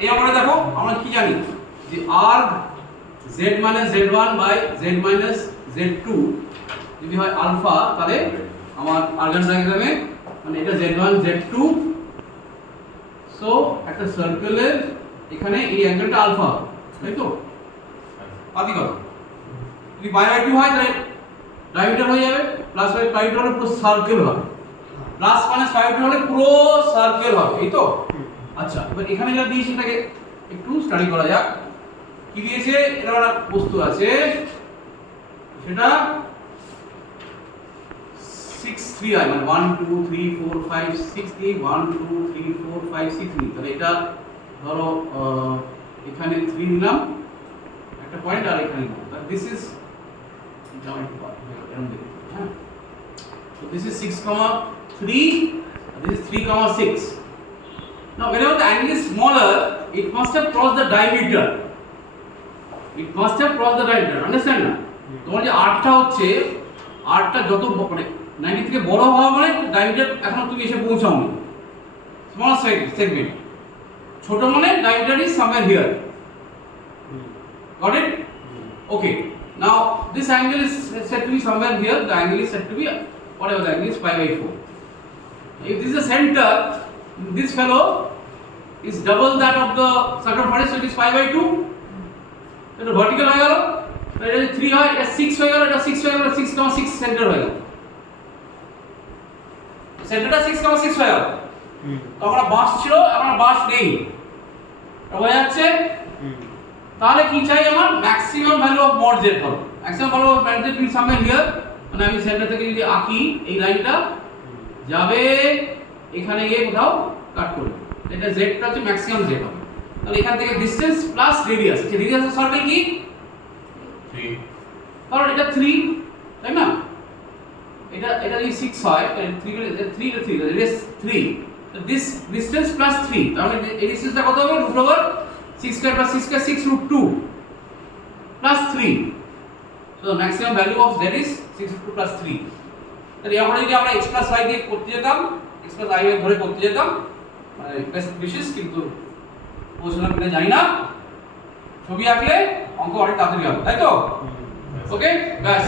এই অঙ্কটা দেখো আমরা কি জানি যে arg z minus z1 by z minus z2 যদি হয় আলফা তাহলে আমার আর্গান ডায়াগ্রামে মানে এটা z1 z2 সো একটা সার্কেলের এখানে এই অ্যাঙ্গেলটা আলফা তাই তো পাতি কত যদি পাই বাই 2 হয় তাহলে ডায়ামিটার হয়ে যাবে প্লাস বাই পাই 2 হলে পুরো সার্কেল হবে প্লাস মাইনাস পাই 2 হলে পুরো সার্কেল হবে এই তো আচ্ছা এবার এখানে যা দিয়েছে সেটাকে একটু স্টাডি করা যাক কি দিয়েছে এটা একটা বস্তু আছে সেটা 6 3 আই মানে 1 2 3 4 5 6 দিয়ে 1 2 3 4 5 6 নি তাহলে এটা ধরো এখানে 3 নিলাম একটা পয়েন্ট আর এখানে নিলাম তাহলে দিস ইজ ডাউন টু এরকম দেখো হ্যাঁ so this is 6,3 this is 3,6 now whenever the angle is smaller it must have crossed the diameter it must have crossed the diameter understand না তোমার যে আরটা হচ্ছে আরটা যত মানে 90 থেকে বড় হওয়া মানে ডায়ামিটার এখনো তুমি এসে পৌঁছাওনি স্মল সেগমেন্ট ছোট মানে diameter is somewhere here got it okay now this angle is said to be somewhere here the angle is said to be whatever the angle is pi by 4 if this is the center this fellow is double that of the circumference so it is pi by 2 এটা vertical হয়ে গেল এটা যদি 3 হয় এটা 6 হয়ে গেল এটা 6 হয়ে গেল 6,6 সেন্টার হয়ে গেল সেন্টারটা 6,6 হয়ে গেল তখন বাস ছিল এখন বাস নেই বোঝা যাচ্ছে তাহলে কি চাই আমার maximum value of mod z হবে maximum value of mod z means somewhere here মানে আমি সেন্টার থেকে যদি আঁকি এই লাইনটা যাবে এখানে গিয়ে কোথাও কাট করবে এটা জেডটা হচ্ছে ম্যাক্সিমাম জেড হবে তাহলে এখান থেকে ডিসটেন্স প্লাস রেডিয়াস এই রেডিয়াসের সার্কেল কি 3 কারণ এটা 3 তাই না এটা যদি 6 হয় তাহলে 3 radius 3 so this distance plus 3 তাহলে এই ডিসটেন্সটা কত হবে root over 6 square plus 6 square 6 root 2 plus 3 so the maximum value of z is 6 root 2 plus 3 তাহলে আমরা যদি আমরা x plus y দিয়ে করতে যেতাম x plus y ধরে করতে যেতাম মানে বেস্ট বিশেষ কিন্তু পৌঁছানোর পরে জানি না ছবি আঁকলে অঙ্ক অনেক তাড়াতাড়ি হবে তাই তো ওকে ব্যাস